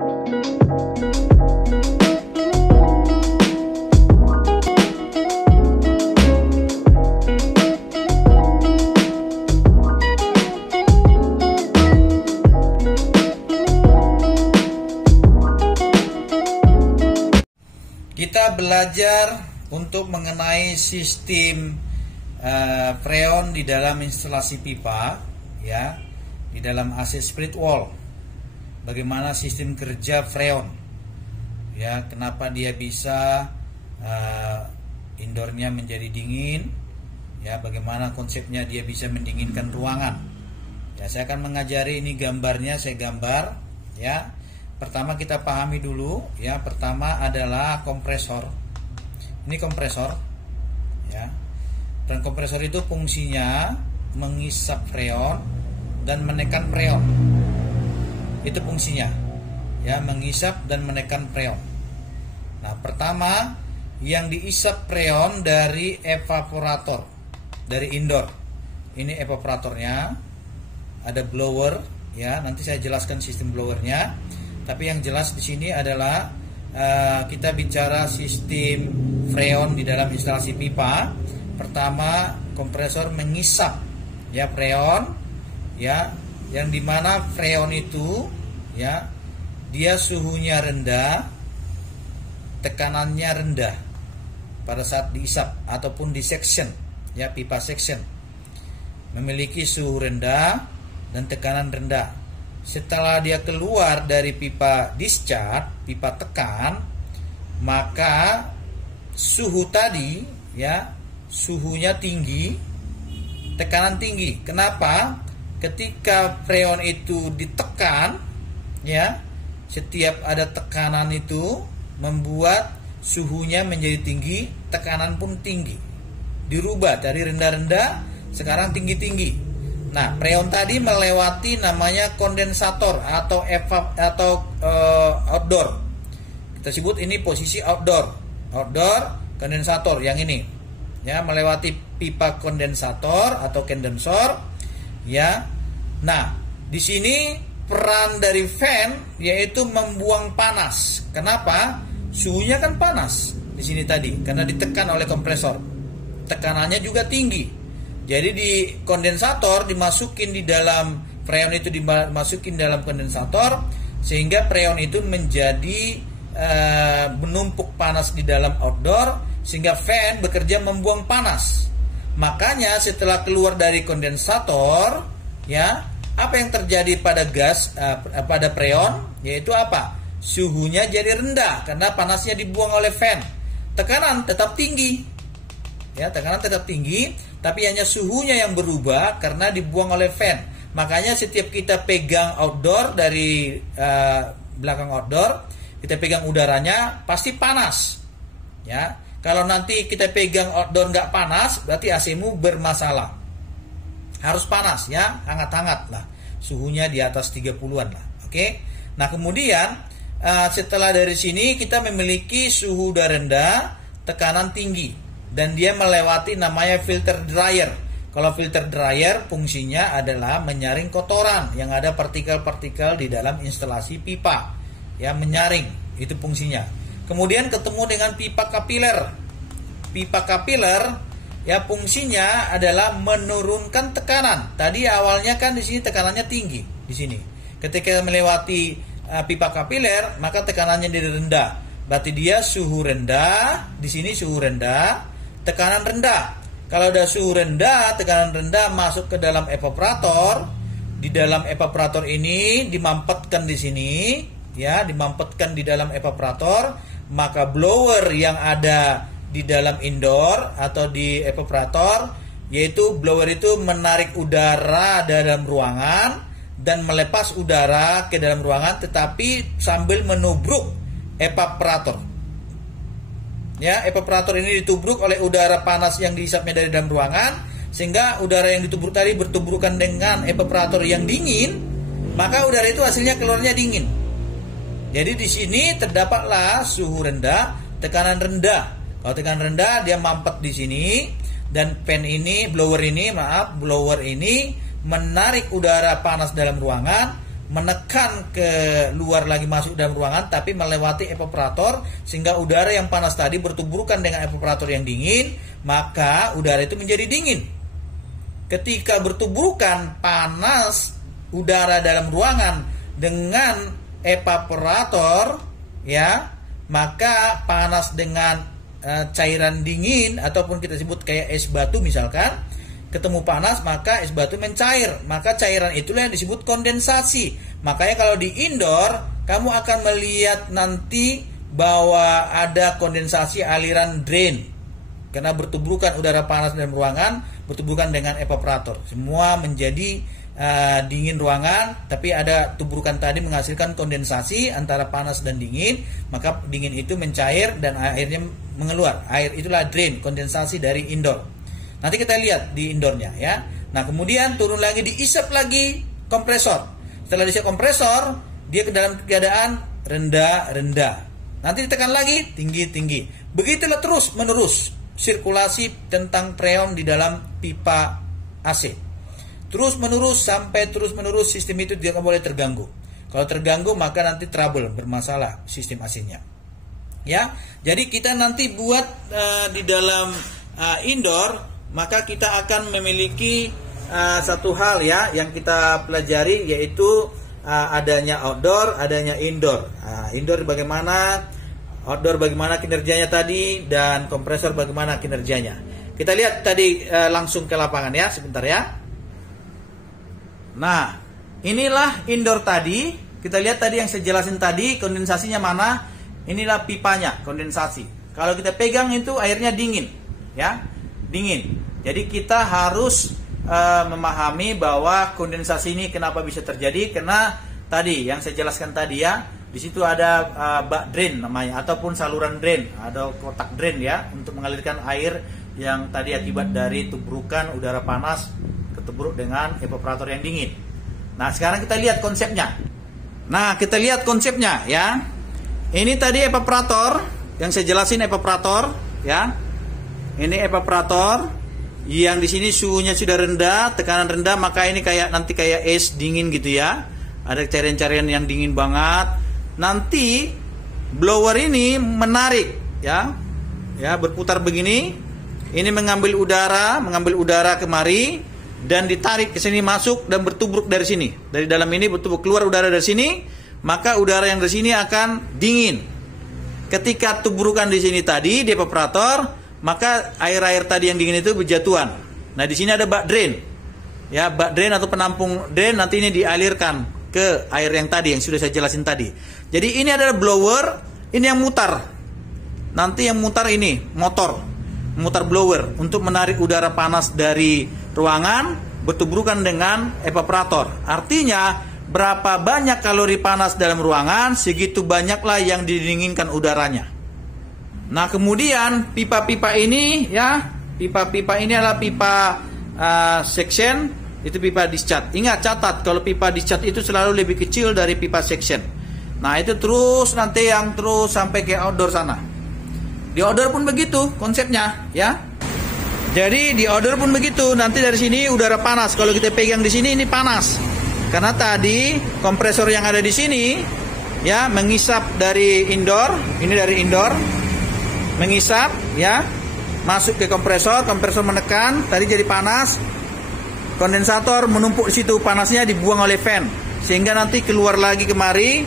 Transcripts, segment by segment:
Kita belajar untuk mengenai sistem freon di dalam instalasi pipa, ya, di dalam AC split wall. Bagaimana sistem kerja freon, ya, kenapa dia bisa indoornya menjadi dingin, ya, bagaimana konsepnya dia bisa mendinginkan ruangan. Ya, saya akan mengajari ini gambarnya, saya gambar, ya. Pertama kita pahami dulu, ya. Pertama adalah kompresor. Ini kompresor, ya. Dan kompresor itu fungsinya mengisap freon dan menekan freon. Itu fungsinya, ya, mengisap dan menekan freon. Nah, pertama yang diisap freon dari evaporator, dari indoor. Ini evaporatornya, ada blower, ya. Nanti saya jelaskan sistem blowernya. Tapi yang jelas di sini adalah kita bicara sistem freon di dalam instalasi pipa. Pertama, kompresor mengisap, ya, freon, ya, yang dimana freon itu, ya, dia suhunya rendah, tekanannya rendah pada saat diisap ataupun di section, ya, pipa section memiliki suhu rendah dan tekanan rendah. Setelah dia keluar dari pipa discharge, pipa tekan, maka suhu tadi, ya, suhunya tinggi, tekanan tinggi. Kenapa? Ketika freon itu ditekan, ya, setiap ada tekanan itu membuat suhunya menjadi tinggi, tekanan pun tinggi. Dirubah dari rendah-rendah sekarang tinggi-tinggi. Nah, freon tadi melewati namanya kondensator atau outdoor. Kita sebut ini posisi outdoor kondensator yang ini, ya, melewati pipa kondensator atau kondensor, ya. Nah, di sini peran dari fan yaitu membuang panas. Kenapa? Suhunya kan panas di sini tadi karena ditekan oleh kompresor. Tekanannya juga tinggi. Jadi di kondensator dimasukin di dalam freon itu dimasukin dalam kondensator sehingga freon itu menjadi menumpuk panas di dalam outdoor sehingga fan bekerja membuang panas. Makanya setelah keluar dari kondensator, ya, apa yang terjadi pada gas pada freon yaitu apa? Suhunya jadi rendah karena panasnya dibuang oleh fan. Tekanan tetap tinggi. Ya, tekanan tetap tinggi, tapi hanya suhunya yang berubah karena dibuang oleh fan. Makanya setiap kita pegang outdoor dari belakang outdoor, kita pegang udaranya pasti panas. Ya, kalau nanti kita pegang outdoor nggak panas, berarti AC-mu bermasalah. Harus panas, ya, hangat-hangat lah. Suhunya di atas 30-an lah. Oke. Nah, kemudian setelah dari sini kita memiliki suhu udara rendah, tekanan tinggi. Dan dia melewati namanya filter dryer. Kalau filter dryer fungsinya adalah menyaring kotoran yang ada partikel-partikel di dalam instalasi pipa. Ya, menyaring, itu fungsinya. Kemudian ketemu dengan pipa kapiler. Pipa kapiler, ya, fungsinya adalah menurunkan tekanan. Tadi awalnya kan di sini tekanannya tinggi di sini. Ketika melewati pipa kapiler, maka tekanannya jadi rendah. Berarti dia suhu rendah, di sini suhu rendah, tekanan rendah. Kalau ada suhu rendah, tekanan rendah masuk ke dalam evaporator. Di dalam evaporator ini dimampetkan di sini, ya, dimampetkan di dalam evaporator, maka blower yang ada di dalam indoor atau di evaporator, yaitu blower itu menarik udara dalam ruangan dan melepas udara ke dalam ruangan, tetapi sambil menubruk evaporator. Ya, evaporator ini ditubruk oleh udara panas yang dihisapnya dari dalam ruangan, sehingga udara yang ditubruk tadi bertubrukan dengan evaporator yang dingin, maka udara itu hasilnya keluarnya dingin. Jadi di sini terdapatlah suhu rendah, tekanan rendah. Kalau tekanan rendah dia mampet di sini, dan fan ini, blower ini menarik udara panas dalam ruangan, menekan ke luar lagi masuk dalam ruangan, tapi melewati evaporator, sehingga udara yang panas tadi bertuburkan dengan evaporator yang dingin, maka udara itu menjadi dingin. Ketika bertuburkan panas udara dalam ruangan dengan evaporator, ya, maka panas dengan cairan dingin ataupun kita sebut kayak es batu misalkan, ketemu panas maka es batu mencair, maka cairan itulah yang disebut kondensasi. Makanya kalau di indoor kamu akan melihat nanti bahwa ada kondensasi aliran drain, karena bertuburkan udara panas dalam ruangan bertuburkan dengan evaporator, semua menjadi dingin ruangan, tapi ada tuburukan tadi menghasilkan kondensasi antara panas dan dingin, maka dingin itu mencair dan airnya mengeluar. Air itulah drain, kondensasi dari indoor. Nanti kita lihat di indoornya, ya. Nah, kemudian turun lagi, diisap lagi kompresor. Setelah diisap kompresor, dia ke dalam keadaan rendah-rendah. Nanti ditekan lagi tinggi-tinggi. Begitulah terus menerus sirkulasi tentang freon di dalam pipa AC. Terus menerus sampai terus menerus, sistem itu tidak boleh terganggu. Kalau terganggu maka nanti trouble, bermasalah sistem AC-nya. Ya. Jadi kita nanti buat di dalam indoor, maka kita akan memiliki satu hal, ya, yang kita pelajari, yaitu adanya outdoor, adanya indoor. Indoor bagaimana, outdoor bagaimana kinerjanya tadi, dan kompresor bagaimana kinerjanya. Kita lihat tadi langsung ke lapangan, ya, sebentar, ya. Nah, inilah indoor tadi. Kita lihat tadi yang saya jelasin tadi, kondensasinya mana. Inilah pipanya, kondensasi. Kalau kita pegang itu airnya dingin, ya, dingin. Jadi kita harus memahami bahwa kondensasi ini kenapa bisa terjadi, karena tadi yang saya jelaskan tadi, ya, di situ ada bak drain namanya, ataupun saluran drain, ada kotak drain, ya, untuk mengalirkan air yang tadi akibat dari tuburukan udara panas ketuburuk dengan evaporator yang dingin. Nah, sekarang kita lihat konsepnya. Nah, kita lihat konsepnya, ya. Ini tadi evaporator yang saya jelasin, evaporator, ya. Ini evaporator yang di sini suhunya sudah rendah, tekanan rendah, maka ini nanti kayak es dingin gitu, ya. Ada cairan-cairan yang dingin banget. Nanti blower ini menarik, ya, berputar begini. Ini mengambil udara kemari dan ditarik ke sini masuk dan bertubruk dari sini. Dari dalam ini bertubruk keluar udara dari sini, maka udara yang dari sini akan dingin. Ketika tuburukan di sini tadi di evaporator, maka air-air tadi yang dingin itu berjatuhan. Nah, di sini ada bak drain, ya, bak drain atau penampung drain, nanti ini dialirkan ke air yang tadi yang sudah saya jelasin tadi. Jadi ini adalah blower, ini yang mutar. Nanti yang mutar ini motor, mutar blower untuk menarik udara panas dari ruangan bertuburukan dengan evaporator. Artinya berapa banyak kalori panas dalam ruangan, segitu banyaklah yang didinginkan udaranya. Nah, kemudian pipa-pipa ini, ya, pipa-pipa ini adalah pipa section, itu pipa discharge. Ingat, catat, kalau pipa discharge itu selalu lebih kecil dari pipa section. Nah, itu terus nanti yang terus sampai ke outdoor sana. Di outdoor pun begitu konsepnya, ya. Jadi di outdoor pun begitu, nanti dari sini udara panas. Kalau kita pegang di sini ini panas. Karena tadi kompresor yang ada di sini, ya, mengisap dari indoor, ini dari indoor. Mengisap, ya, masuk ke kompresor menekan, tadi jadi panas, kondensator menumpuk di situ, panasnya dibuang oleh fan, sehingga nanti keluar lagi kemari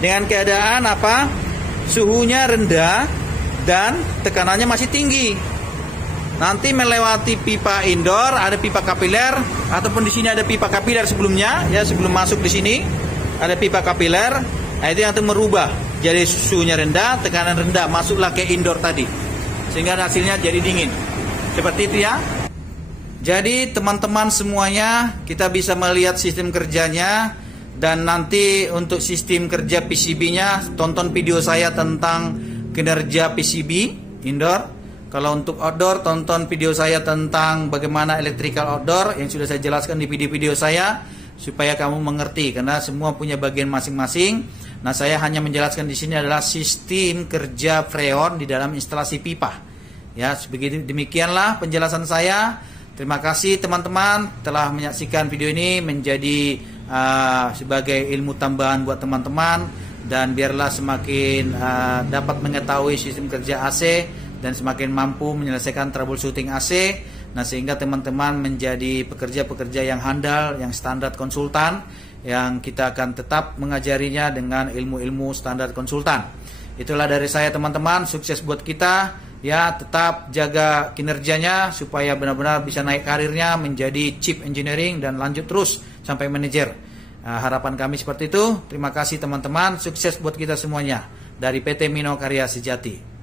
dengan keadaan apa? Suhunya rendah dan tekanannya masih tinggi. Nanti melewati pipa indoor, ada pipa kapiler, ataupun di sini ada pipa kapiler sebelumnya, ya, sebelum masuk di sini ada pipa kapiler. Nah, itu yang merubah jadi suhunya rendah, tekanan rendah, masuklah ke indoor tadi, sehingga hasilnya jadi dingin. Seperti itu, ya. Jadi teman-teman semuanya, kita bisa melihat sistem kerjanya. Dan nanti untuk sistem kerja PCB-nya, tonton video saya tentang kinerja PCB indoor. Kalau untuk outdoor, tonton video saya tentang bagaimana electrical outdoor yang sudah saya jelaskan di video-video saya, supaya kamu mengerti, karena semua punya bagian masing-masing. Nah, saya hanya menjelaskan di sini adalah sistem kerja freon di dalam instalasi pipa. Ya, begitu, demikianlah penjelasan saya. Terima kasih teman-teman telah menyaksikan video ini menjadi sebagai ilmu tambahan buat teman-teman, dan biarlah semakin dapat mengetahui sistem kerja AC dan semakin mampu menyelesaikan troubleshooting AC. Nah, sehingga teman-teman menjadi pekerja-pekerja yang handal, yang standar konsultan, yang kita akan tetap mengajarinya dengan ilmu-ilmu standar konsultan. Itulah dari saya teman-teman, sukses buat kita. Ya, tetap jaga kinerjanya supaya benar-benar bisa naik karirnya menjadi chief engineering dan lanjut terus sampai manajer. Harapan kami seperti itu. Terima kasih teman-teman, sukses buat kita semuanya. Dari PT Mino Karya Sejati.